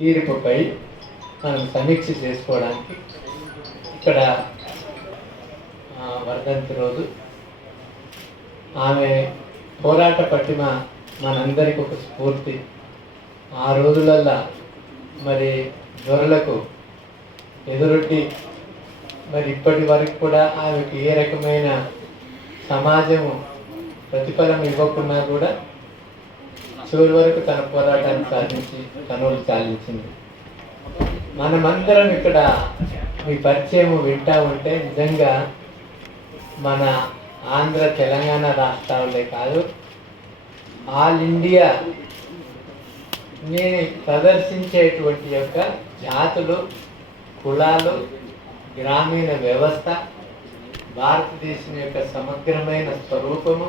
తీర్పుపై మనం సమీక్ష చేసుకోవడానికి ఇక్కడ వర్ధంతి రోజు. ఆమె పోరాట పట్టిమ మనందరికి ఒక స్ఫూర్తి. ఆ రోజులల్లా మరి దొరలకు ఎదురొడ్డి మరి ఇప్పటి వరకు కూడా ఆమెకి ఏ రకమైన సమాజము ప్రతిఫలం ఇవ్వకున్నా కూడా చివరి వరకు తన పోరాటాన్ని సాధించి కనులు చాలించింది. మనమందరం ఇక్కడ మీ పరిచయం వింటా ఉంటే నిజంగా మన ఆంధ్ర తెలంగాణ రాష్ట్రాలే కాదు ఆల్ ఇండియా నేను ప్రదర్శించేటువంటి యొక్క జాతులు కులాలు గ్రామీణ వ్యవస్థ భారతదేశం యొక్క సమగ్రమైన స్వరూపము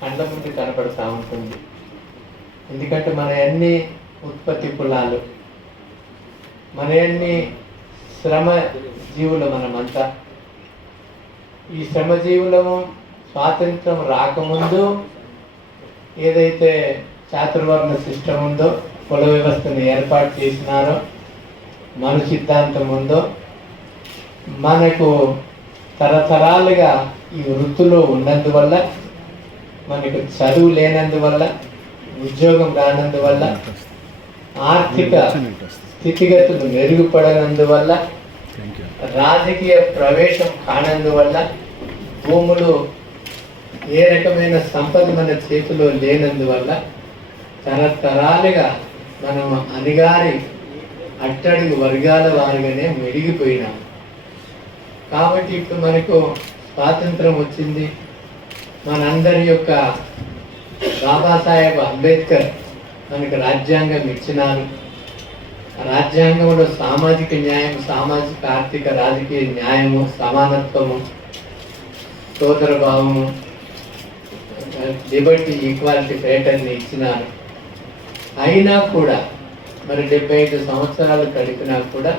కళ్ళ ముందు కనపడతా ఉంటుంది. ఎందుకంటే మన అన్ని ఉత్పత్తి కులాలు మన అన్ని శ్రమ జీవులు మనమంతా. ఈ శ్రమ జీవులము స్వాతంత్రం రాకముందు ఏదైతే చాతుర్వర్ణ సిస్టమ్ ఉందో కుల వ్యవస్థను ఏర్పాటు చేసినారో మన సిద్ధాంతం ఉందో మనకు తరతరాలుగా ఈ వృత్తిలో ఉన్నందువల్ల మనకు చదువు లేనందువల్ల ఉద్యోగం రానందువల్ల ఆర్థిక స్థితిగతులు మెరుగుపడనందువల్ల రాజకీయ ప్రవేశం కానందువల్ల భూములు ఏ రకమైన సంపద మన చేతిలో లేనందువల్ల తరతరాలుగా మనం అనిగారి అట్టడుగు వర్గాల వారిగానే మెడిగిపోయినాం కాబట్టి ఇప్పుడు మనకు స్వాతంత్రం వచ్చింది. మనందరి యొక్క బాబాసాహెబ్ అంబేద్కర్ మనకు రాజ్యాంగం ఇచ్చినారు. రాజ్యాంగంలో సామాజిక న్యాయం సామాజిక ఆర్థిక రాజకీయ న్యాయము సమానత్వము సోదరభావము లిబర్టీ ఈక్వాలిటీ పేటర్ని ఇచ్చినారు. అయినా కూడా మరి డెబ్బై ఐదు సంవత్సరాలు గడిపినా కూడా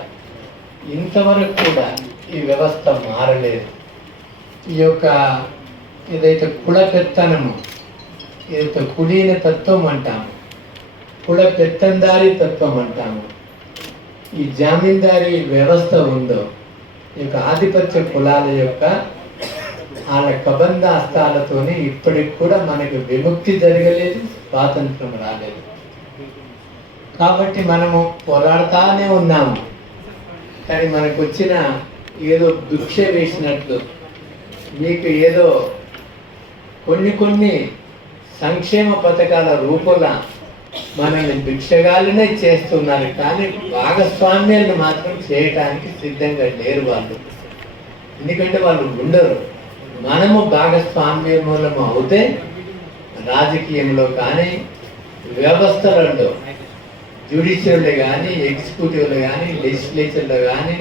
ఇంతవరకు కూడా ఈ వ్యవస్థ మారలేదు. ఈ యొక్క ఏదైతే కుల పెత్తనము ఏదైతే కులీన తత్వం అంటాము. కుల పెత్తందారి తత్వం అంటాము. ఈ జామీందారీ వ్యవస్థ ఉందో ఈ యొక్క ఆధిపత్య కులాల యొక్క వాళ్ళ కబంధ హస్తాలతోనే ఇప్పటికి కూడా మనకు విముక్తి జరగలేదు స్వాతంత్రం రాలేదు. కాబట్టి మనము పోరాడుతానే ఉన్నాము. కానీ మనకు వచ్చిన ఏదో భిక్ష వేసినట్లు మీకు ఏదో కొన్ని కొన్ని సంక్షేమ పథకాల రూపంలో మనల్ని భిక్షగాళ్ళనే చేస్తున్నారు. కానీ భాగస్వామ్యాన్ని మాత్రం చేయటానికి సిద్ధంగా లేరు వాళ్ళు. ఎందుకంటే వాళ్ళు ఉండరు. మనము భాగస్వామ్యములము అవుతే రాజకీయంలో కానీ వ్యవస్థలలో జ్యుడిషియల్లో కానీ ఎగ్జిక్యూటివ్లో కానీ లెజిస్లేచర్లో కానీ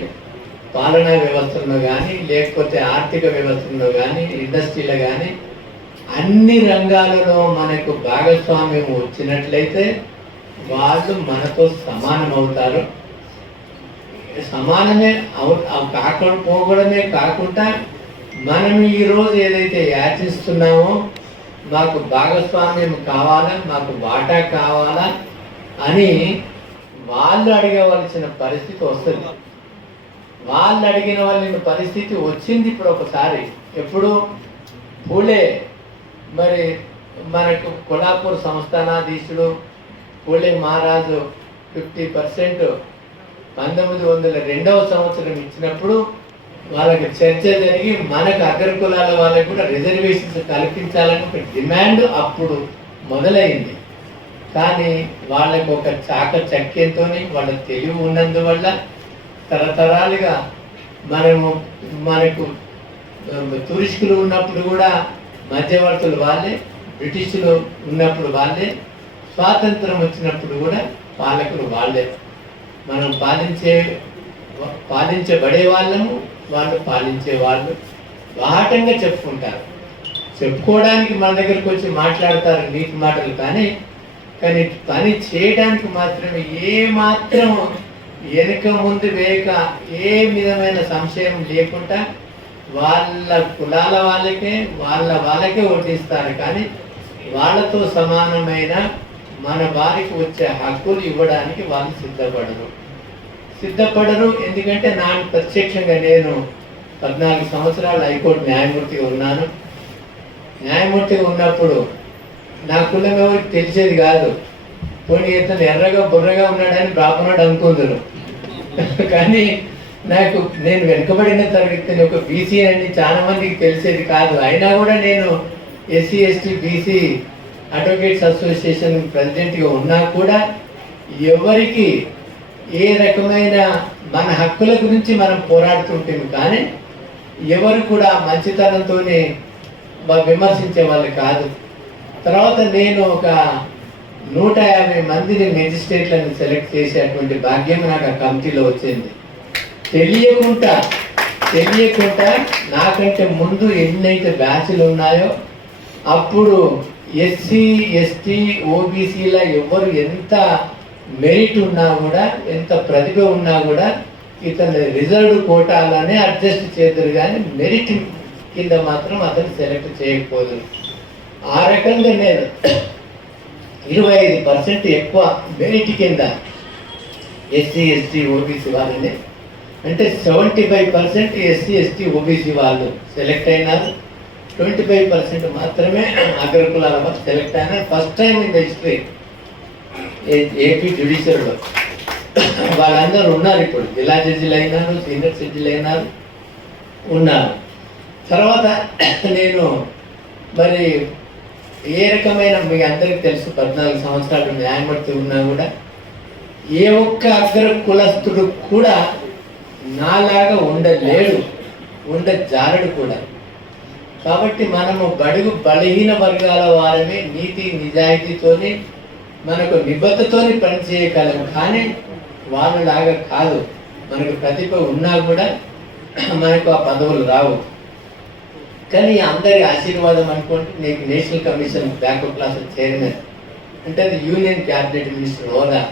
పాలనా వ్యవస్థలో కానీ లేకపోతే ఆర్థిక వ్యవస్థలో కానీ ఇండస్ట్రీలో కానీ అన్ని రంగాలలో మనకు భాగస్వామ్యం వచ్చినట్లయితే వాళ్ళు మనతో సమానం అవుతారు సమానమే అవు కాకుండా పోకూడమే కాకుండా మనం ఈరోజు ఏదైతే యాచిస్తున్నామో మాకు భాగస్వామ్యం కావాలా మాకు వాటా కావాలా అని వాళ్ళు అడగవలసిన పరిస్థితి వస్తుంది. వాళ్ళు అడిగిన వాళ్ళ పరిస్థితి వచ్చింది ఇప్పుడు ఒకసారి. ఎప్పుడు? పూలే మరి మనకు కొల్లాపూర్ సంస్థానాధీశుడు పూలే మహారాజు ఫిఫ్టీ పర్సెంట్ పంతొమ్మిది వందల రెండవ సంవత్సరం ఇచ్చినప్పుడు వాళ్ళకి చర్చ జరిగి మనకు అగ్ర కులాల వాళ్ళకి కూడా రిజర్వేషన్స్ కల్పించాలని ఒక డిమాండ్ అప్పుడు మొదలైంది. కానీ వాళ్ళకు ఒక చాక చక్యంతో వాళ్ళ తెలివి ఉన్నందువల్ల తరతరాలుగా మనము మనకు తురిష్కులు ఉన్నప్పుడు కూడా మధ్యవర్తులు వాళ్ళే బ్రిటిష్లు ఉన్నప్పుడు వాళ్ళే స్వాతంత్రం వచ్చినప్పుడు కూడా పాలకులు వాళ్ళే. మనం పాలించే పాలించబడే వాళ్ళము వాళ్ళు పాలించే వాళ్ళు. బాహటంగా చెప్పుకుంటారు. చెప్పుకోవడానికి మన దగ్గరకు వచ్చి మాట్లాడతారు నీటి మాటలు కానీ కానీ పని చేయడానికి మాత్రమే ఏ మాత్రం వెనుక ముందు వేయక ఏ విధమైన సంశయం లేకుండా వాళ్ళ కులాల వాళ్ళకే వాళ్ళ వాళ్ళకే ఓటిస్తారు. కానీ వాళ్ళతో సమానమైన మన వారికి వచ్చే హక్కులు ఇవ్వడానికి వాళ్ళు సిద్ధపడరు. సిద్ధపడరు ఎందుకంటే నాకు ప్రత్యక్షంగా నేను పద్నాలుగు సంవత్సరాలు హైకోర్టు న్యాయమూర్తిగా ఉన్నాను. న్యాయమూర్తిగా ఉన్నప్పుడు నా కులం ఎవరికి తెలిసేది కాదు. పోనీ ఇతను ఎర్రగా బుర్రగా ఉన్నాడని బ్రాహ్మణుడు అనుకుందరు. కానీ నాకు నేను వెనుకబడిన తరగతి ఒక బీసీ అని చాలా మందికి తెలిసేది కాదు. అయినా కూడా నేను SC ST BC advocates association ప్రెసిడెంట్గా ఉన్నా కూడా ఎవరికి ఏ రకమైన మన హక్కుల గురించి మనం పోరాడుతుంటాము కానీ ఎవరు కూడా మంచితనంతోనే విమర్శించే వాళ్ళు కాదు. తర్వాత నేను ఒక నూట యాభై మందిని మెజిస్ట్రేట్లను సెలెక్ట్ చేసేటువంటి భాగ్యం నాకు ఆ కమిటీలో వచ్చింది. తెలియకుండా తెలియకుండా నాకంటే ముందు ఎన్నైతే బ్యాచ్లు ఉన్నాయో అప్పుడు ఎస్సీ ఎస్టీ ఓబీసీల ఎవరు ఎంత మెరిట్ ఉన్నా కూడా ఎంత ప్రతిభ ఉన్నా కూడా ఇతను రిజర్వ్డ్ కోటాలోనే అడ్జస్ట్ చేద్దరు కానీ మెరిట్ కింద మాత్రం అతను సెలెక్ట్ చేయకపోదు. ఆ రకంగా నేను ఇరవై ఐదు పర్సెంట్ ఎక్కువ మెరిట్ కింద ఎస్సీ ఎస్టీ ఓబీసీ వాళ్ళని అంటే seventy five percent SC ST OBC వాళ్ళు సెలెక్ట్ అయినారు. ట్వంటీ ఫైవ్ పర్సెంట్ మాత్రమే అగ్రకులాల వాళ్ళు సెలెక్ట్ అయినారు. First time in the history AP జ్యుడిషియర్లో వాళ్ళందరూ ఉన్నారు ఇప్పుడు. జిల్లా జడ్జిలు అయినారు సీనియర్ జడ్జిలు అయినారు ఉన్నారు. తర్వాత నేను మరి ఏ రకమైన మీ అందరికీ తెలుసు పద్నాలుగు సంవత్సరాలు న్యాయమూర్తి ఉన్నా కూడా ఏ ఒక్క అగ్ర కులస్తుడు కూడా నాలాగా ఉండలేడు ఉండ జారడు కూడా. కాబట్టి మనము బడుగు బలహీన వర్గాల వారమే నీతి నిజాయితీతోని మనకు నిబద్ధతోని పనిచేయగలం కానీ వాళ్ళలాగా కాదు. మనకు ప్రతిభ ఉన్నా కూడా మనకు ఆ పదవులు రావు. కానీ అందరి ఆశీర్వాదం అనుకోండి నీకు national commission bank class chairman. అంటే అది యూనియన్ క్యాబినెట్ మినిస్టర్ హోదా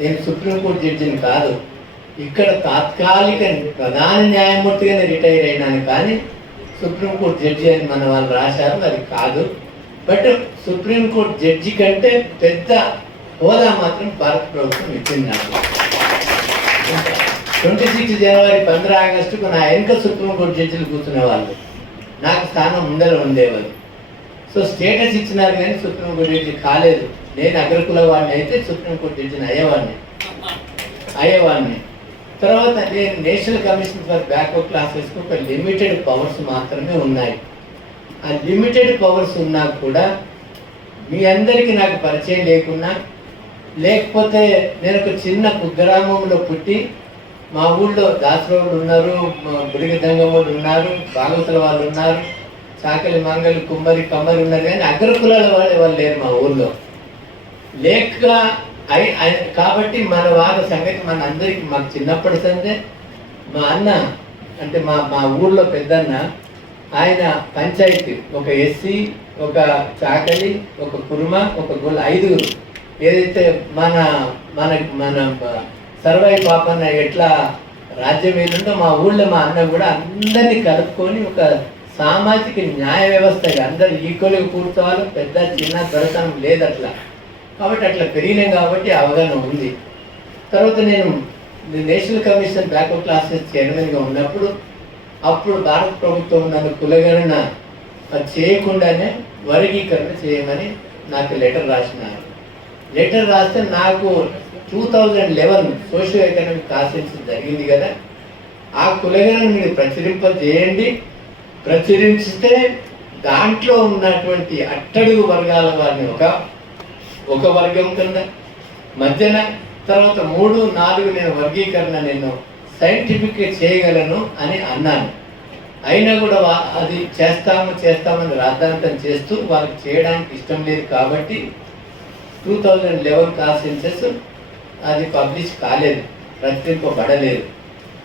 నేను సుప్రీంకోర్టు జడ్జిని కాదు. ఇక్కడ తాత్కాలిక ప్రధాన న్యాయమూర్తిగానే రిటైర్ అయినాను కానీ సుప్రీంకోర్టు జడ్జి అని మన వాళ్ళు రాశారు అది కాదు. బట్ సుప్రీంకోర్టు జడ్జి కంటే పెద్ద హోదా మాత్రం భారత ప్రభుత్వం ఇచ్చింది నాకు ట్వంటీ సిక్స్ జనవరి పంద్ర ఆగస్టుకు నా వెనుక సుప్రీంకోర్టు జడ్జిలు కూర్చునే వాళ్ళు నాకు స్థానం ఉండలు ఉండేవారు సో స్టేటస్ ఇచ్చినారు కానీ సుప్రీంకోర్టు జడ్జి కాలేదు. నేను అగ్రకుల వాడిని అయితే సుప్రీంకోర్టు జడ్జిని అయ్యేవాడిని. అయ్యేవాడిని. తర్వాత నేను నేషనల్ కమిషన్ ఫర్ బ్యాక్వర్డ్ క్లాసెస్కి ఒక లిమిటెడ్ పవర్స్ మాత్రమే ఉన్నాయి. ఆ లిమిటెడ్ పవర్స్ ఉన్నా కూడా మీ అందరికీ నాకు పరిచయం లేకున్నా లేకపోతే నేను ఒక చిన్న కుగ్రామంలో పుట్టి మా ఊళ్ళో దాసరోళ్ళు ఉన్నారు మా బుడిగ ఉన్నారు భాగవతుల వాళ్ళు ఉన్నారు చాకలి మంగలి కుమ్మరి కమ్మరి ఉన్నారు కానీ అగ్రకులాల వాళ్ళు వాళ్ళు ఎవరు లేరు మా ఊళ్ళో. లేక కాబట్టి మన వాళ్ళ సంగతి మన అందరికి మాకు చిన్నప్పటి సందే. మా అన్న అంటే మా మా ఊళ్ళో పెద్దన్న ఆయన పంచాయతీ ఒక ఎస్సీ ఒక చాకలి ఒక కుర్మ ఒక గుల్ ఐదుగురు. ఏదైతే మన మన మన సర్వై పాపన్న ఎట్లా రాజ్యం ఏదంటే మా ఊళ్ళో మా అన్న కూడా అందరినీ కలుపుకొని ఒక సామాజిక న్యాయ వ్యవస్థ. అందరు ఈక్వల్గా కూర్చోవాలి పెద్ద చిన్న దొరకడం లేదు అట్లా కాబట్టి అట్లా పెరిగినాం కాబట్టి అవగాహన ఉంది. తర్వాత నేను నేషనల్ కమిషన్ బ్యాకప్ క్లాసెస్ చైర్మన్గా ఉన్నప్పుడు అప్పుడు భారత ప్రభుత్వం నన్ను కులగణన చేయకుండానే వర్గీకరణ చేయమని నాకు లెటర్ రాసినారు. లెటర్ రాస్తే నాకు two thousand eleven social economic classes జరిగింది కదా ఆ కులగణను మీరు ప్రచురింపజేయండి ప్రచురించితే దాంట్లో ఉన్నటువంటి అట్టడుగు వర్గాల వారిని ఒక ఒక వర్గం కింద. మధ్యన తర్వాత మూడు నాలుగు నేను వర్గీకరణ నేను సైంటిఫిక్గా చేయగలను అని అన్నాను. అయినా కూడా అది చేస్తాము చేస్తామని రాద్ధాంతం చేస్తూ వాళ్ళకి చేయడానికి ఇష్టం లేదు కాబట్టి టూ థౌజండ్ లెవెన్ కాన్సెన్సెస్ అది పబ్లిష్ కాలేదు ప్రచురింపబడలేదు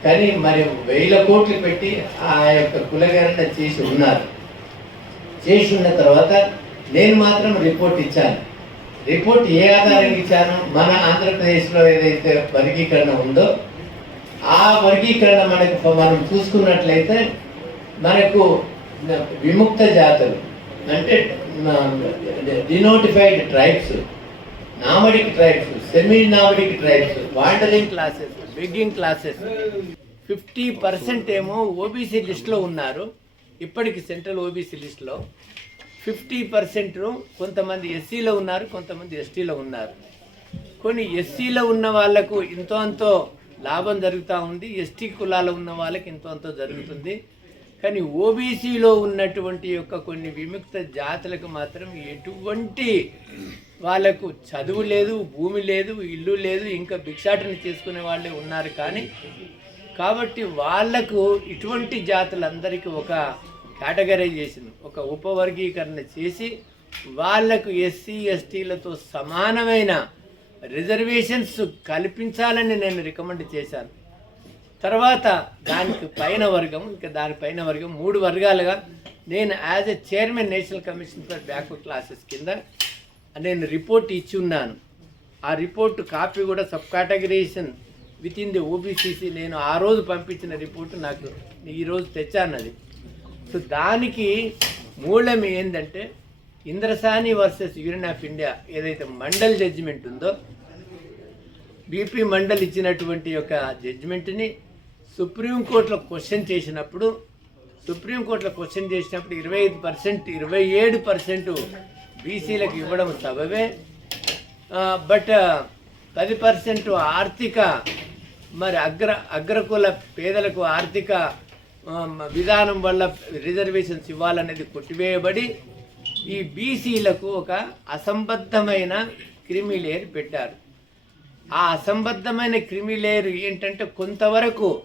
కానీ మరి వేల కోట్లు పెట్టి ఆ యొక్క కులగణన చేసి ఉన్నారు. చేసి ఉన్న తర్వాత నేను మాత్రం రిపోర్ట్ ఇచ్చాను. రిపోర్ట్ ఏ ఆధారంగా ఇచ్చాను మన ఆంధ్రప్రదేశ్లో ఏదైతే వర్గీకరణ ఉందో ఆ వర్గీకరణ మనకు మనం చూసుకున్నట్లయితే మనకు విముక్త జాతులు అంటే denotified tribes nomadic tribes semi nomadic tribes wandering classes begging classes fifty percent ఏమో ఓబీసీ లిస్ట్లో ఉన్నారు. ఇప్పటికి సెంట్రల్ ఓబీసీ లిస్ట్లో ఫిఫ్టీ పర్సెంట్ కొంతమంది ఎస్సీలో ఉన్నారు కొంతమంది ఎస్టీలో ఉన్నారు. కొన్ని ఎస్సీలో ఉన్న వాళ్ళకు ఎంతో అంతో లాభం జరుగుతూ ఉంది ఎస్టీ కులాలో ఉన్న వాళ్ళకి ఎంతో అంతో జరుగుతుంది. కానీ ఓబీసీలో ఉన్నటువంటి యొక్క కొన్ని విముక్త జాతులకు మాత్రం ఎటువంటి వాళ్ళకు చదువు లేదు భూమి లేదు ఇల్లు లేదు ఇంకా భిక్షాటన చేసుకునే వాళ్ళే ఉన్నారు. కానీ కాబట్టి వాళ్ళకు ఇటువంటి జాతులందరికీ ఒక కేటగరైజేషన్ ఒక ఉపవర్గీకరణ చేసి వాళ్ళకు ఎస్సీ ఎస్టీలతో సమానమైన రిజర్వేషన్స్ కల్పించాలని నేను రికమెండ్ చేశాను. తర్వాత దానికి పైన వర్గం ఇంకా దానిపైన వర్గం మూడు వర్గాలుగా నేను as a chairman national commission for backward classes కింద నేను రిపోర్ట్ ఇచ్చి ఉన్నాను ఆ రిపోర్ట్ కాపీ కూడా sub categorisation within the OBCs నేను ఆ రోజు పంపించిన రిపోర్ట్ నాకు ఈరోజు తెచ్చాను అది సో దానికి మూలం ఏంటంటే Indra Sawhney versus union of India ఏదైతే మండల్ జడ్జిమెంట్ ఉందో బీపీ మండల్ ఇచ్చినటువంటి యొక్క జడ్జిమెంట్ని సుప్రీంకోర్టులో క్వశ్చన్ చేసినప్పుడు సుప్రీంకోర్టులో క్వశ్చన్ చేసినప్పుడు ఇరవై ఐదు పర్సెంట్ ఇరవై ఏడు పర్సెంట్ బీసీలకు ఇవ్వడం సబబే బట్ పది పర్సెంట్ ఆర్థిక మరి అగ్ర అగ్రకుల పేదలకు ఆర్థిక విధానం వల్ల రిజర్వేషన్స్ ఇవ్వాలనేది కొట్టివేయబడి ఈ బీసీలకు ఒక అసంబద్ధమైన క్రిమిలేయర్ పెట్టారు. ఆ అసంబద్ధమైన క్రిమిలేయర్ ఏంటంటే కొంతవరకు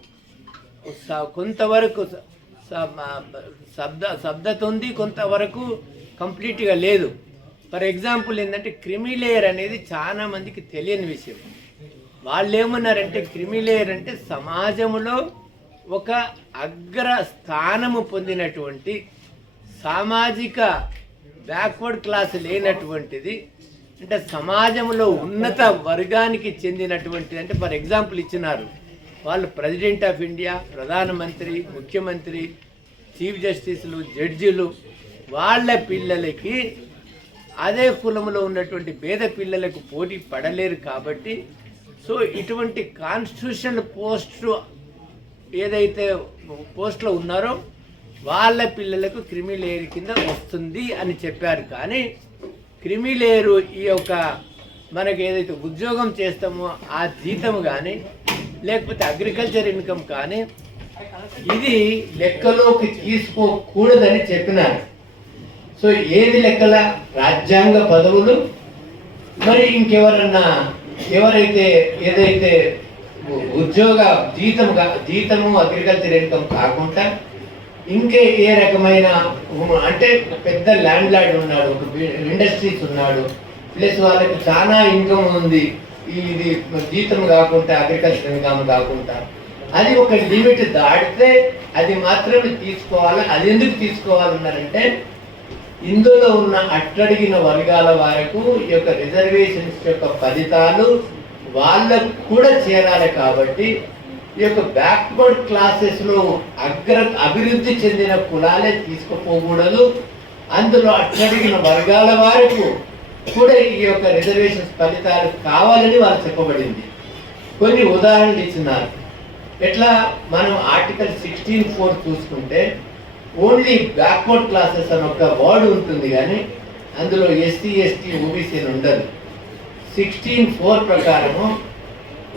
స- కొంతవరకు శబ్ద శబ్దత ఉంది కొంతవరకు కంప్లీట్గా లేదు. ఫర్ ఎగ్జాంపుల్ ఏంటంటే క్రిమిలేయర్ అనేది చాలా మందికి తెలియని విషయం. వాళ్ళు ఏమన్నారంటే క్రిమిలేయర్ అంటే సమాజంలో ఒక అగ్ర స్థానము పొందినటువంటి సామాజిక బ్యాక్వర్డ్ క్లాస్ లేనటువంటిది అంటే సమాజంలో ఉన్నత వర్గానికి చెందినటువంటిది అంటే ఫర్ ఎగ్జాంపుల్ ఇచ్చినారు. వాళ్ళు ప్రెసిడెంట్ ఆఫ్ ఇండియా ప్రధానమంత్రి ముఖ్యమంత్రి చీఫ్ జస్టిస్లు జడ్జిలు వాళ్ళ పిల్లలకి అదే కులంలో ఉన్నటువంటి పేద పిల్లలకు పోటీ పడలేరు కాబట్టి సో ఇటువంటి కాన్స్టిట్యూషన్ పోస్టు ఏదైతే పోస్ట్లో ఉన్నారో వాళ్ళ పిల్లలకు క్రిమిలేరు కింద వస్తుంది అని చెప్పారు. కానీ క్రిమిలేరు ఈ యొక్క మనకి ఏదైతే ఉద్యోగం చేస్తామో ఆ జీతం కానీ లేకపోతే అగ్రికల్చర్ ఇన్కమ్ కానీ ఇది లెక్కలోకి తీసుకోకూడదని చెప్పినారు. సో ఏది లెక్కల రాజ్యాంగ పదవులు? మరి ఇంకెవరన్నా ఎవరైతే ఏదైతే ఉద్యోగ జీతం కా- జీతము అగ్రికల్చర్ ఇన్కమ్ కాకుండా ఇంకే ఏ రకమైన అంటే పెద్ద ల్యాండ్ లార్డ్ ఉన్నాడు ఒక ఇండస్ట్రీస్ ఉన్నాడు ప్లస్ వాళ్ళకి చాలా ఇన్కమ్ ఉంది. ఇది జీతం కాకుండా అగ్రికల్చర్ ఇన్కమ్ కాకుండా. అది ఒక లిమిట్ దాటితే అది మాత్రమే తీసుకోవాలి. అది ఎందుకు తీసుకోవాలన్నారంటే ఇందులో ఉన్న అట్టడిగిన వర్గాల వరకు ఈ యొక్క రిజర్వేషన్స్ యొక్క ఫలితాలు వాళ్ళకు కూడా చేరాలి కాబట్టి ఈ యొక్క బ్యాక్వర్డ్ క్లాసెస్లో అగ్ర అభివృద్ధి చెందిన కులాలే తీసుకుపోకూడదు. అందులో అట్టడిగిన వర్గాల వారికి కూడా ఈ యొక్క రిజర్వేషన్స్ ఫలితాలు కావాలని వాళ్ళు చెప్పబడింది. కొన్ని ఉదాహరణలు ఇచ్చినారు. ఎట్లా మనం ఆర్టికల్ సిక్స్టీన్ ఫోర్ చూసుకుంటే ఓన్లీ బ్యాక్వర్డ్ క్లాసెస్ అని ఒక వర్డ్ ఉంటుంది కానీ అందులో ఎస్సీ ఎస్టీ ఓబీసీ అని ఉండదు. సిక్స్టీన్ ఫోర్ ప్రకారము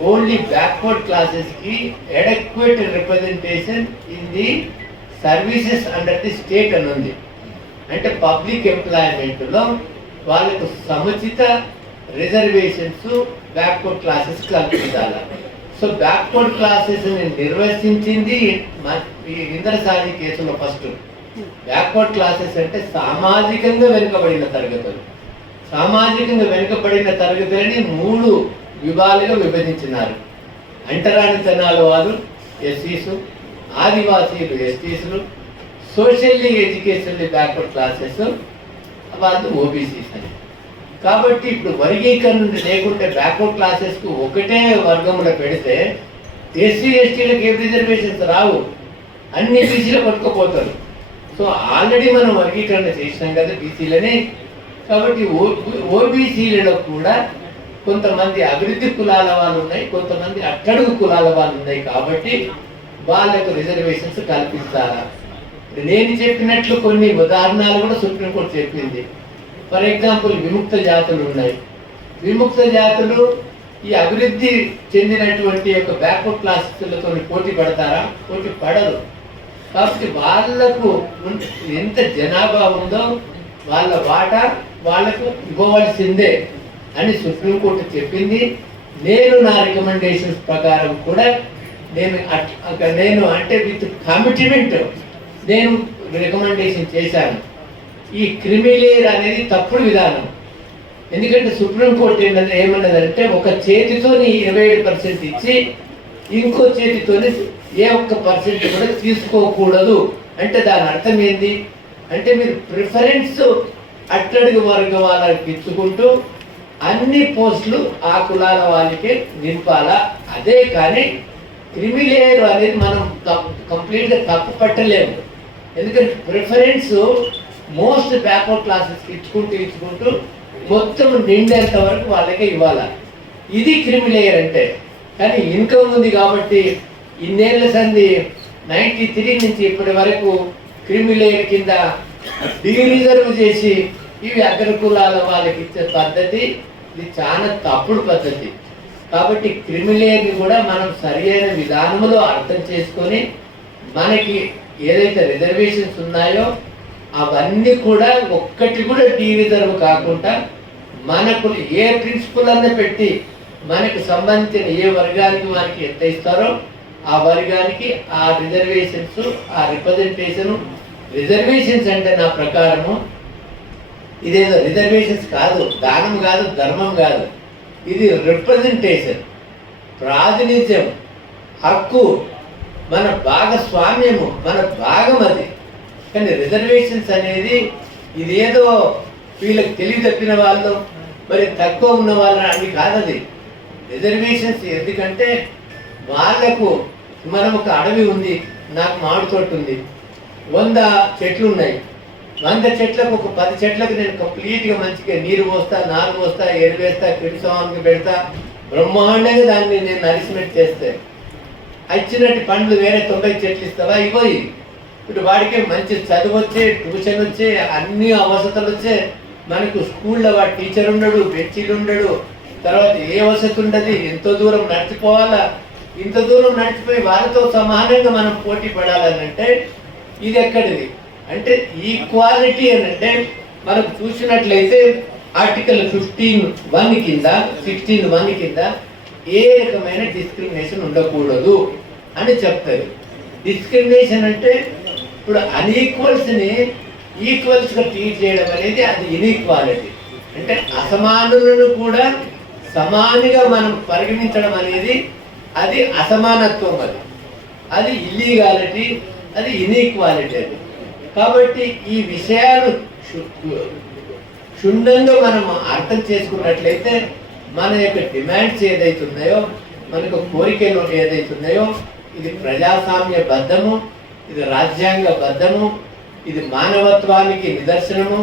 ఓన్లీ బ్యాక్వర్డ్ క్లాసెస్కి adequate representation in the services under the state అని ఉంది అంటే పబ్లిక్ ఎంప్లాయ్మెంట్లో వాళ్ళకు సముచిత రిజర్వేషన్స్ బ్యాక్వర్డ్ క్లాసెస్ కల్పించాలి. సో బ్యాక్వర్డ్ క్లాసెస్ నిర్వచించింది మ- ఈ ఇంద్రసాని కేసులో ఫస్ట్ బ్యాక్వర్డ్ క్లాసెస్ అంటే సామాజికంగా వెనుకబడిన తరగతులు. సామాజికంగా వెనుకబడిన తరగతులని మూడు విభాగాలుగా విభజించినారు. అంటరానితనాల వారు ఎస్సీసు ఆదివాసీలు ఎస్టీసులు సోషల్లీ ఎడ్యుకేషన్లీ బ్యాక్వర్డ్ క్లాసెస్ వాళ్ళు ఓబీసీస్ అని. కాబట్టి ఇప్పుడు వర్గీకరణ లేకుంటే బ్యాక్వర్డ్ క్లాసెస్కు ఒకటే వర్గంలో పెడితే ఎస్సీ ఎస్టీలకు ఏం రిజర్వేషన్స్ రావు. అన్ని బీసీలో పట్టుకుపోతారు. సో ఆల్రెడీ మనం వర్గీకరణ చేసినాం కదా బీసీలని. కాబట్టి ఓబీసీలలో కూడా కొంతమంది అభివృద్ధి కులాల వాళ్ళు ఉన్నాయి కొంతమంది అట్టడుగు కులాల వాళ్ళు ఉన్నాయి కాబట్టి వాళ్ళకు రిజర్వేషన్స్ కల్పిస్తారా? నేను చెప్పినట్లు కొన్ని ఉదాహరణలు కూడా సుప్రీంకోర్టు చెప్పింది. ఫర్ ఎగ్జాంపుల్ విముక్త జాతులు ఉన్నాయి. విముక్త జాతులు ఈ అభివృద్ధి చెందినటువంటి యొక్క బ్యాక్వర్డ్ క్లాసులతో పోటీ పడతారా? పోటీ పడరు. కాబట్టి వాళ్ళకు ఎంత జనాభా ఉందో వాళ్ళ వాటా వాళ్ళకు ఇవ్వవలసిందే అని సుప్రీంకోర్టు చెప్పింది. నేను నా రికమెండేషన్స్ ప్రకారం కూడా నేను నేను అంటే విత్ కమిట్మెంట్ నేను రికమెండేషన్ చేశాను. ఈ క్రిమిలేయర్ అనేది తప్పుడు విధానం. ఎందుకంటే సుప్రీంకోర్టు ఏంటంటే ఏమన్నదంటే ఒక చేతితోని ఇరవై ఏడు పర్సెంట్ ఇచ్చి ఇంకో చేతితోని ఏ ఒక్క పర్సెంట్ కూడా తీసుకోకూడదు. అంటే దాని అర్థం ఏంది? అంటే మీరు ప్రిఫరెన్స్ అట్టడుగు వర్గం వాళ్ళకి ఇచ్చుకుంటూ అన్ని పోస్టులు ఆ కులాల వాళ్ళకి నింపాలా? అదే కానీ క్రిమిలేయర్ అనేది మనం కంప్లీట్గా తప్పు పట్టలేము. ఎందుకంటే ప్రిఫరెన్స్ మోస్ట్ బ్యాక్వర్డ్ క్లాసెస్కి ఇచ్చుకుంటూ ఇచ్చుకుంటూ మొత్తం నిండేంత వరకు వాళ్ళకే ఇవ్వాలి? ఇది క్రిమిలేయర్ అంటే. కానీ ఇన్కమ్ ఉంది కాబట్టి ఇన్నేళ్ళ సంది నైంటీ త్రీ నుంచి ఇప్పటి వరకు క్రిమిలేయర్ కింద రిజర్వ్ చేసి ఇవి అగ్ర కులాల వాళ్ళకి ఇచ్చే పద్ధతి ఇది చాలా తప్పుడు పద్ధతి. కాబట్టి క్రిమిలేని కూడా మనం సరియైన విధానంలో అర్థం చేసుకొని మనకి ఏదైతే రిజర్వేషన్స్ ఉన్నాయో అవన్నీ కూడా ఒక్కటి కూడా డీ రిజర్వ్ కాకుండా మనకు ఏ ప్రిన్సిపల్ అన్న పెట్టి మనకు సంబంధించిన ఏ వర్గానికి మనకి ఎంత ఇస్తారో ఆ వర్గానికి ఆ రిజర్వేషన్స్ ఆ రిప్రజెంటేషను రిజర్వేషన్స్ అంటే నా ప్రకారము. ఇదేదో రిజర్వేషన్స్ కాదు దానం కాదు ధర్మం కాదు. ఇది రిప్రజెంటేషన్ ప్రాతినిధ్యం హక్కు మన భాగస్వామ్యము మన భాగం అది. కానీ రిజర్వేషన్స్ అనేది ఇదేదో వీళ్ళకి తెలివి తప్పిన వాళ్ళు మరి తక్కువ ఉన్న వాళ్ళని అని కాదది రిజర్వేషన్స్ ఎందుకంటే వాళ్ళకు మనం ఒక అడవి ఉంది నాకు మామిడి తోట ఉంది వంద చెట్లు ఉన్నాయి వంద చెట్లకు ఒక పది చెట్లకు నేను కంప్లీట్గా మంచిగా నీరు పోస్తా నారు పోస్తా ఎరువు వేస్తా పెడతా బ్రహ్మాండంగా దాన్ని నేను నరిసినట్టు చేస్తే. ఇచ్చినట్టు పండ్లు వేరే తొంభై చెట్లు ఇస్తావా? ఇవ్వయి ఇప్పుడు వాడికి మంచి చదువు వచ్చే ట్యూషన్ వచ్చే అన్ని అవసరాలు వచ్చే మనకు స్కూల్లో వాడు టీచర్ ఉండడు బెంచీలు ఉండడు. తర్వాత ఏ వసతి ఉండదు? ఎంతో దూరం నడిచిపోవాలా? ఇంత దూరం నడిచిపోయి వాళ్ళతో సమానంగా మనం పోటీ పడాలని అంటే ఇది ఎక్కడిది? అంటే ఈక్వాలిటీ అని అంటే మనకు చూసినట్లయితే ఆర్టికల్ ఫిఫ్టీన్ వన్ కింద సిక్స్టీన్ వన్ కింద ఏ రకమైన డిస్క్రిమినేషన్ ఉండకూడదు అని చెప్తారు. డిస్క్రిమినేషన్ అంటే ఇప్పుడు అన్ఈక్వల్స్ని ఈక్వల్స్గా ట్రీట్ చేయడం అనేది అది ఇన్ఈక్వాలిటీ అంటే అసమానులను కూడా సమానిగా మనం పరిగణించడం అనేది అది అసమానత్వం అది అది ఇల్లీగాలిటీ అది ఇన్ఈక్వాలిటీ అని కాబట్టి ఈ విషయాలు క్షుణ్ణంగా మనం అర్థం చేసుకున్నట్లయితే మన యొక్క డిమాండ్స్ ఏదైతే ఉన్నాయో మనకు కోరికలు ఏదైతే ఉన్నాయో ఇది ప్రజాస్వామ్య బద్ధము ఇది రాజ్యాంగ బద్ధము ఇది మానవత్వానికి నిదర్శనము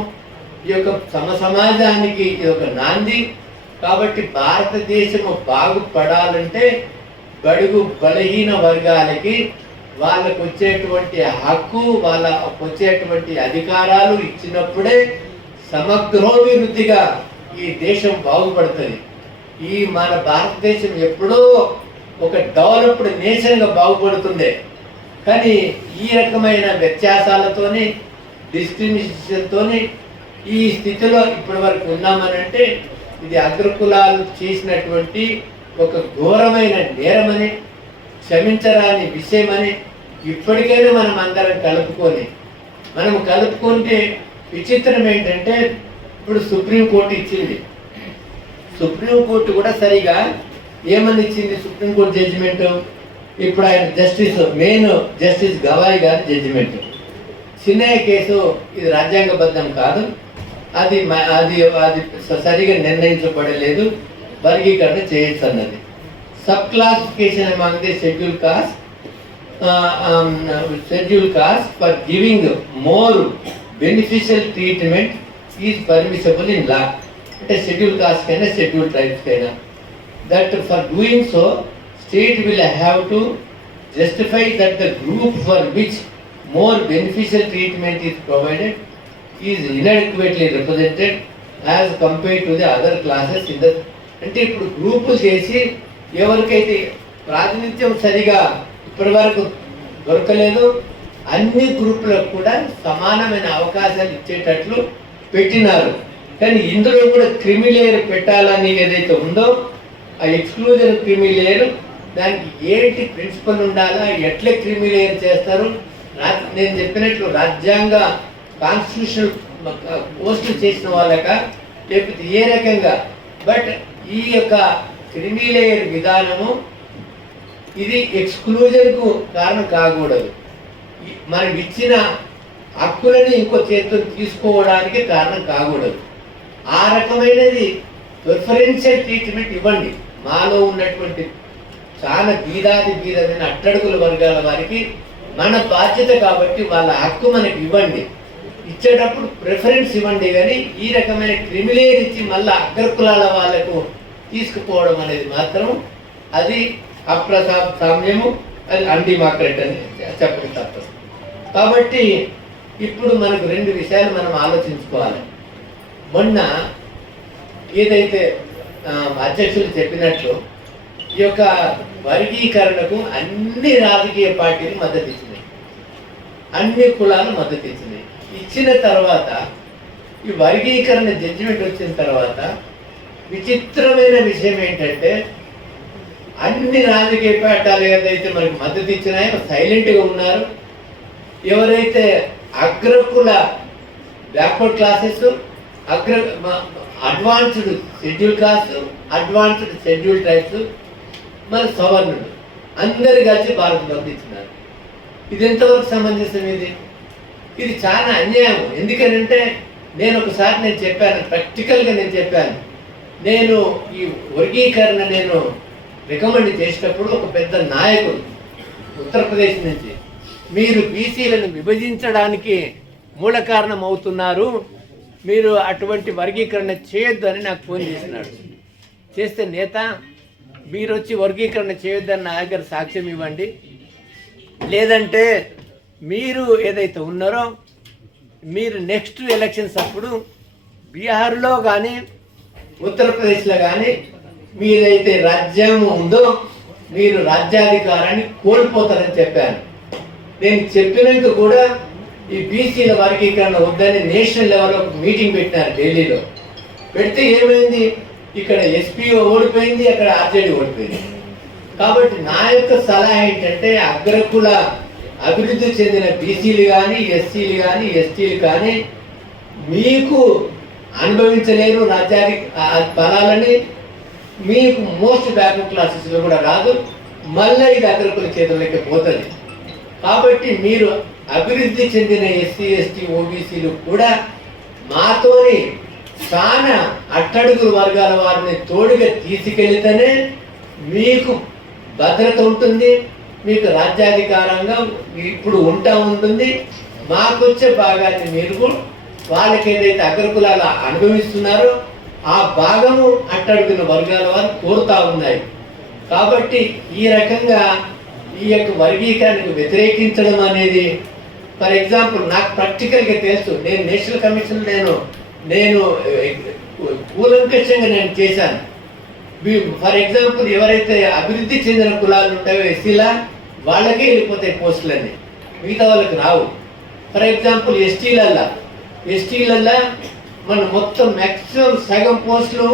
ఈ యొక్క సమ సమాజానికి ఇది ఒక నాంది. కాబట్టి భారతదేశము బాగుపడాలంటే బడుగు బలహీన వర్గాలకి వాళ్ళకు వచ్చేటువంటి హక్కు వాళ్ళకు వచ్చేటువంటి అధికారాలు ఇచ్చినప్పుడే సమగ్రోభివృద్ధిగా ఈ దేశం బాగుపడుతుంది. ఈ మన భారతదేశం ఎప్పుడో ఒక డెవలప్డ్ నేషన్గా బాగుపడుతుండే. కానీ ఈ రకమైన వ్యత్యాసాలతోని డిస్క్రిమినేషన్తోని ఈ స్థితిలో ఇప్పటి వరకు ఉన్నామనంటే ఇది అగ్రకులాలు చేసినటువంటి ఒక ఘోరమైన నేరమని క్షమించరాని విషయమని ఇప్పటికైనా మనం అందరం కలుపుకొని మనం కలుపుకుంటే విచిత్రం ఏంటంటే ఇప్పుడు సుప్రీంకోర్టు ఇచ్చింది. సుప్రీంకోర్టు కూడా సరిగా ఏమని ఇచ్చింది? Supreme court judgement? ఇప్పుడు ఆయన జస్టిస్ మెయిన్ జస్టిస్ గవాయ్ గారి జడ్జిమెంట్. చిన్నయ్య కేసు ఇది రాజ్యాంగబద్ధం కాదు. అది అది అది సరిగా నిర్ణయించబడలేదు. వర్గీకరణ చేయొచ్చు అన్నది. Sub classification among the schedule caste schedule caste for giving more beneficial treatment is permissible in law అంటే షెడ్యూల్ కాస్ట్ కైనా షెడ్యూల్ ట్రైబ్స్ కైనా. That for doing so state will have to justify that the group for which more beneficial treatment is provided is inadequately represented as compare to the other classes in the అంటే ఇప్పుడు group చేసి ఎవరికైతే ప్రాతినిధ్యం సరిగా ఇప్పటి వరకు దొరకలేదు. అన్ని గ్రూపులకు కూడా సమానమైన అవకాశాలు ఇచ్చేటట్లు పెట్టినారు. కానీ ఇందులో కూడా క్రిమిలేయర్ పెట్టాలని ఏదైతే ఉందో ఆ ఎక్స్క్లూజన్ క్రిమిలేయర్ దానికి ఏంటి ప్రిన్సిపల్ ఉండాలా ఎట్లా క్రిమిలేయర్ చేస్తారు? రా- నేను చెప్పినట్లు రాజ్యాంగ కాన్స్టిట్యూషనల్ పోస్టులు చేసిన వాళ్ళక లేకపోతే ఏ రకంగా బట్ ఈ యొక్క క్రిమిలేయర్ విధానము ఇది ఎక్స్క్లూజన్కు కారణం కాకూడదు. మనం ఇచ్చిన హక్కులని ఇంకో చేతితో తీసుకోవడానికి కారణం కాకూడదు. ఆ రకమైనది ప్రిఫరెన్షియల్ ట్రీట్మెంట్ ఇవ్వండి. మాలో ఉన్నటువంటి చాలా బీదాది బీదమైన అట్టడుగుల వర్గాల వారికి మన బాధ్యత కాబట్టి వాళ్ళ హక్కు మనకి ఇవ్వండి. ఇచ్చేటప్పుడు ప్రిఫరెన్స్ ఇవ్వండి కానీ ఈ రకమైన క్రిమిలేర్ ఇచ్చి మళ్ళీ అగ్ర కులాల వాళ్ళకు తీసుకుపోవడం అనేది మాత్రం అది అప్రసామ్యము అది అన్డిమాక్రెట్ అని చెప్పడం తప్పదు. కాబట్టి ఇప్పుడు మనకు రెండు విషయాలు మనం ఆలోచించుకోవాలి. మొన్న ఏదైతే అధ్యక్షులు చెప్పినట్లు ఈ యొక్క వర్గీకరణకు అన్ని రాజకీయ పార్టీలు మద్దతు ఇచ్చినాయి. అన్ని కులాలు మద్దతు ఇచ్చినాయి. ఇచ్చిన తర్వాత ఈ వర్గీకరణ జడ్జిమెంట్ వచ్చిన తర్వాత విచిత్రమైన విషయం ఏంటంటే అన్ని రాజకీయ పార్టీలు ఏదైతే మనకి మద్దతు ఇచ్చినాయో సైలెంట్గా ఉన్నారు. ఎవరైతే అగ్రకుల బ్యాక్వర్డ్ క్లాసెస్ అగ్ర advanced schedule class advanced schedule tribes మరి సవర్ణుడు అందరు కలిసి భారత్ పంపించినారు ఇది ఎంతవరకు సమంజసం ఇది? ఇది చాలా అన్యాయం. ఎందుకనంటే నేను ఒకసారి నేను చెప్పాను ప్రాక్టికల్గా నేను చెప్పాను. నేను ఈ వర్గీకరణ నేను రికమెండ్ చేసేటప్పుడు ఒక పెద్ద నాయకుడు ఉత్తరప్రదేశ్ నుంచి మీరు బీసీలను విభజించడానికి మూల కారణం అవుతున్నారు మీరు అటువంటి వర్గీకరణ చేయొద్దు అని నాకు ఫోన్ చేసినాడు. చేస్తే నేత మీరు వచ్చి వర్గీకరణ చేయొద్దని నా దగ్గర సాక్ష్యం ఇవ్వండి. లేదంటే మీరు ఏదైతే ఉన్నారో మీరు నెక్స్ట్ ఎలక్షన్స్ అప్పుడు బీహార్లో కానీ ఉత్తరప్రదేశ్లో కానీ మీరైతే రాజ్యం ఉందో మీరు రాజ్యాధికారాన్ని కోల్పోతారని చెప్పాను నేను చెప్పినాక కూడా ఈ బీసీల వర్గీకరణ వద్దని నేషనల్ లెవెల్లో మీటింగ్ పెట్టినారు ఢిల్లీలో. పెడితే ఏమైంది? ఇక్కడ ఎస్పీఓ ఓడిపోయింది అక్కడ ఆర్జేడీ ఓడిపోయింది. కాబట్టి నా యొక్క సలహా ఏంటంటే అగ్రకుల అభివృద్ధి చెందిన బీసీలు కానీ ఎస్సీలు కానీ ఎస్టీలు కానీ మీకు అనుభవించలేరు రాజ్యాధి ఆ ఫలాలని మీకు మోస్ట్ బ్యాక్వర్డ్ క్లాసెస్లో కూడా రాదు. మళ్ళీ ఇది అగ్రకుల చేతుల్లోకి పోతుంది. కాబట్టి మీరు అభివృద్ధి చెందిన ఎస్సీ ఎస్టీ ఓబీసీలు కూడా మాతోని చాలా అట్టడుగు వర్గాల వారిని తోడుగా తీసుకెళ్తేనే మీకు భద్రత ఉంటుంది మీకు రాజ్యాధికారంగా ఇప్పుడు ఉంటా ఉంటుంది. మాకు వచ్చే భాగాన్ని మీరు కూడా వాళ్ళకి ఏదైతే అగ్రకులాలు అనుభవిస్తున్నారో ఆ భాగము అట్టడుగున వర్గాల వారు కోరుతా ఉన్నాయి. కాబట్టి ఈ రకంగా ఈ యొక్క వర్గీకరణకు వ్యతిరేకించడం అనేది ఫర్ ఎగ్జాంపుల్ నాకు ప్రాక్టికల్గా తెలుసు. నేను నేషనల్ కమిషన్ నేను నేను కూలంకషంగా నేను చేశాను. ఫర్ ఎగ్జాంపుల్ ఎవరైతే అభివృద్ధి చెందిన కులాలు ఉంటాయో ఎస్సీలా వాళ్ళకే వెళ్ళిపోతాయి పోస్టులన్నీ. మిగతా వాళ్ళకి రావు. For example ఎస్టీలల్లా. ఎస్టీలల్లా మన మొత్తం మ్యాక్సిమం సగం పోస్టులు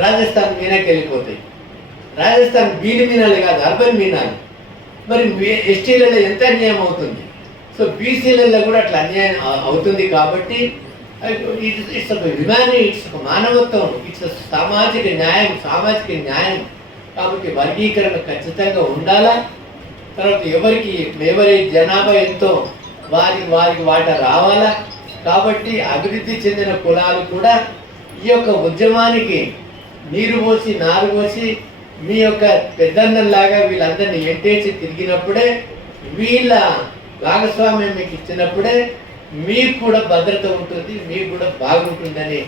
రాజస్థాన్ మీనాకి వెళ్ళిపోతాయి. రాజస్థాన్ బీడి మీనాలు కాదు అర్బన్ మీనాలు. మరి ఎస్టీలలో ఎంత అన్యాయం అవుతుంది? సో బీసీలలో కూడా అట్లా అన్యాయం అవుతుంది కాబట్టి ఇట్స్ ఒక హ్యుమాని ఇట్స్ ఒక మానవత్వం ఇట్స్ సామాజిక న్యాయం సామాజిక న్యాయం. కాబట్టి వర్గీకరణ ఖచ్చితంగా ఉండాలా? తర్వాత ఎవరికి ఎవరి జనాభా ఎంతో? వారికి వారికి వాట రావాలా? కాబట్టి అభివృద్ధి చెందిన కులాలు కూడా ఈ యొక్క ఉద్యమానికి నీరు పోసి నారు పోసి మీ యొక్క పెద్దన్నలాగా వీళ్ళందరినీ ఎంటేసి తిరిగినప్పుడే వీళ్ళ భాగస్వామ్యం మీకు ఇచ్చినప్పుడే మీకు కూడా భద్రత ఉంటుంది మీకు కూడా బాగుంటుందని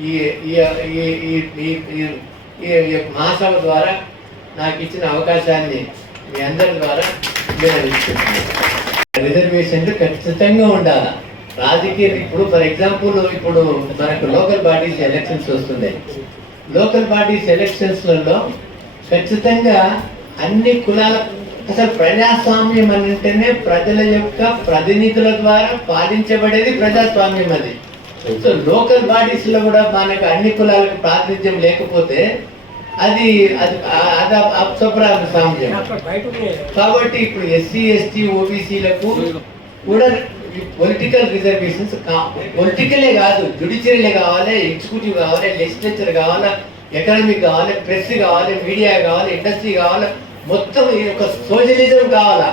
ఈ ఈ ఈ- ఈ మహాసభ ద్వారా నాకు ఇచ్చిన అవకాశాన్ని మీ అందరి ద్వారా నేను రిజర్వేషన్లు ఖచ్చితంగా ఉండాలి? రాజకీయ ఇప్పుడు ఫర్ ఎగ్జాంపుల్ ఇప్పుడు మనకు లోకల్ బాడీస్ ఎలక్షన్స్ వస్తున్నాయి. లోకల్ బాడీస్ ఎలక్షన్స్లలో ఖచ్చితంగా అన్ని కులాల అసలు ప్రజాస్వామ్యం అంటేనే ప్రజల యొక్క ప్రతినిధుల ద్వారా పాలించబడేది ప్రజాస్వామ్యం అది. సో లోకల్ బాడీస్లో కూడా మనకు అన్ని కులాలకు ప్రాతినిధ్యం లేకపోతే అది అది అప్రజాస్వామ్యం కాబట్టి ఇప్పుడు ఎస్సీ ఎస్టీ ఓబీసీలకు కూడా పొలిటికల్ రిజర్వేషన్స్ పొలిటికలే కాదు జుడిషియరీలే కావాలి ఎగ్జిక్యూటివ్ కావాలి లెజిస్లేచర్ కావాలి ఎకనామిక్ కావాలి ప్రెస్ కావాలి మీడియా కావాలి ఇండస్ట్రీ కావాలి మొత్తం ఈ యొక్క సోషలిజం కావాలా?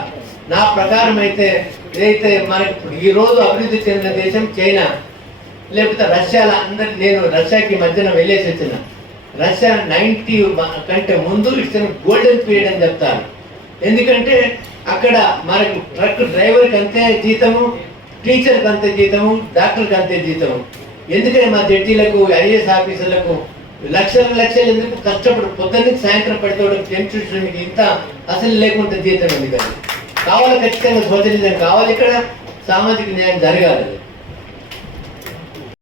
నా ప్రకారం అయితే ఏదైతే మనకి ఈ రోజు అభివృద్ధి చెందిన దేశం చైనా లేకపోతే రష్యాలో అందరు నేను రష్యాకి మధ్యన వెళ్ళేసి వచ్చిన. రష్యా నైన్టీ కంటే ముందు ఇట్స్ గోల్డెన్ పీరియడ్ అని చెప్తారు. ఎందుకంటే అక్కడ మనకు ట్రక్ డ్రైవర్కి అంతే జీతము టీచర్కి అంతే జీతము డాక్టర్కి అంతే జీతము. ఎందుకని మా జడ్జీలకు ఐఏఎస్ ఆఫీసర్లకు లక్షల లక్షలు ఎందుకు కష్టపడు పొద్దున్న సాయంత్రం పడితే పెన్షన్ మీకు ఇంత అసలు లేకుండా జీతం ఎందుకని? కావాలి ఖచ్చితంగా సోషలిజం కావాలి. ఇక్కడ సామాజిక న్యాయం జరగాలి.